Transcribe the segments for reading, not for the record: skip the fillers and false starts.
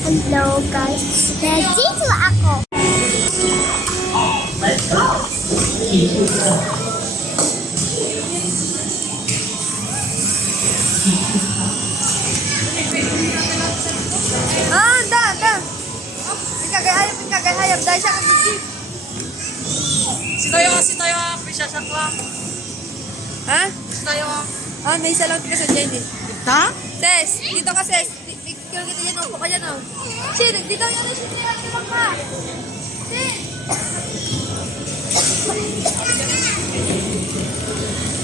Hello guys, nandito ako. Let's go! Da. Pinagayayab dahil siya kagigib. Si tayo, pisyasak lang. Ha? Si tayo, May isa lang ka sa dyan eh. ta? Ses, dito ka Ses. Picture kita dyan, upo ka dyan oh. Sin, dito yan na Sin, tira ka ka. Sin.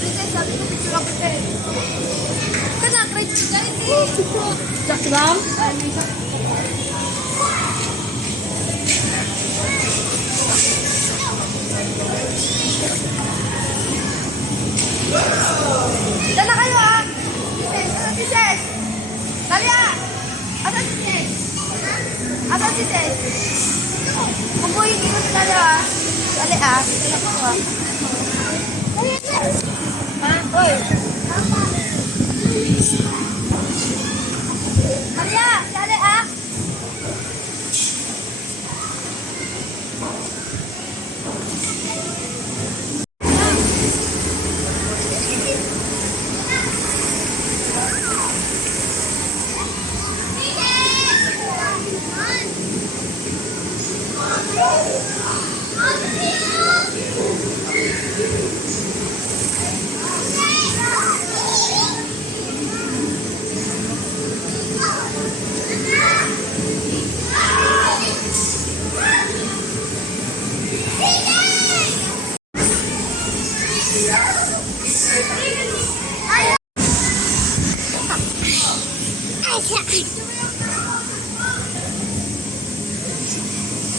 Princess, sabi ko picture ako eh. Kana, try to dyan eh. Jack lang? Dala kayo ah. Si Ses. Dali ah. Asan si Ses? Asan si Ses? Kumpuhin dito sa dali ah. Dali ah. Dala ko ah. Ha? Oy. Dali ah. Dali ah.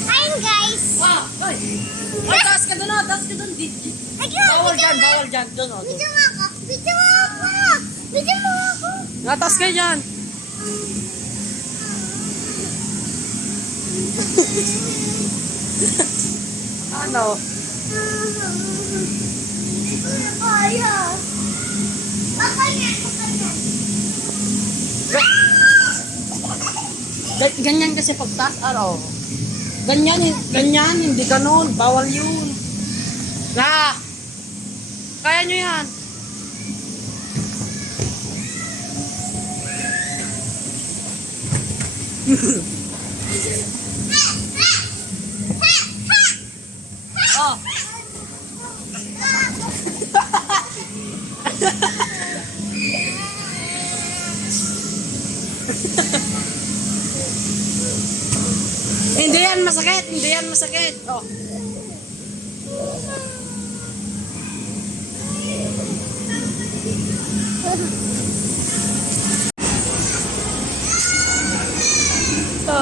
Hi guys. Ay, taas ka doon, taas ka doon. Bawal dyan, doon. Video mo ako. Video mo ako. Video mo ako. Taas kayo dyan. Ano? Ayaw. Makanya. Ganyan kasi pagtaas, araw. Ganyan, hindi ganun. Bawal yun. Kaya nyo yan. Oh. Hindi yan masakit. Oh.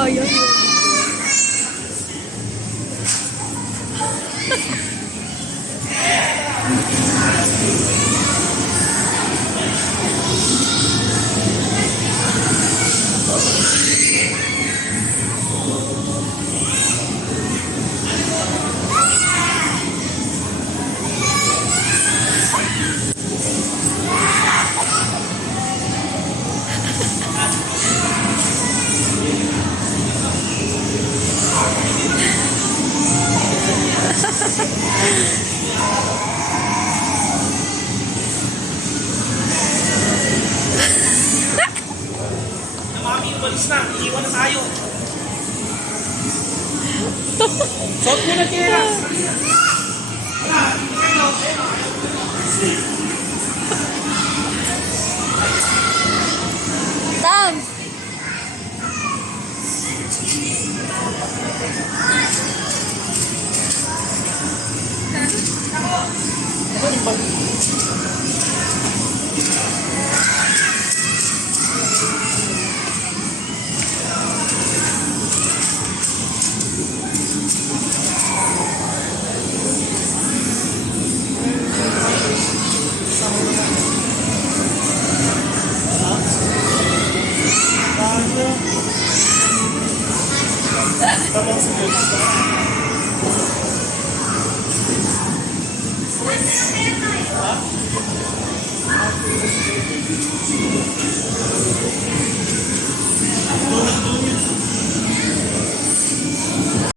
Yun. Mami, umalis na. Iiwan na tayo. Suot mo na tira. Tom.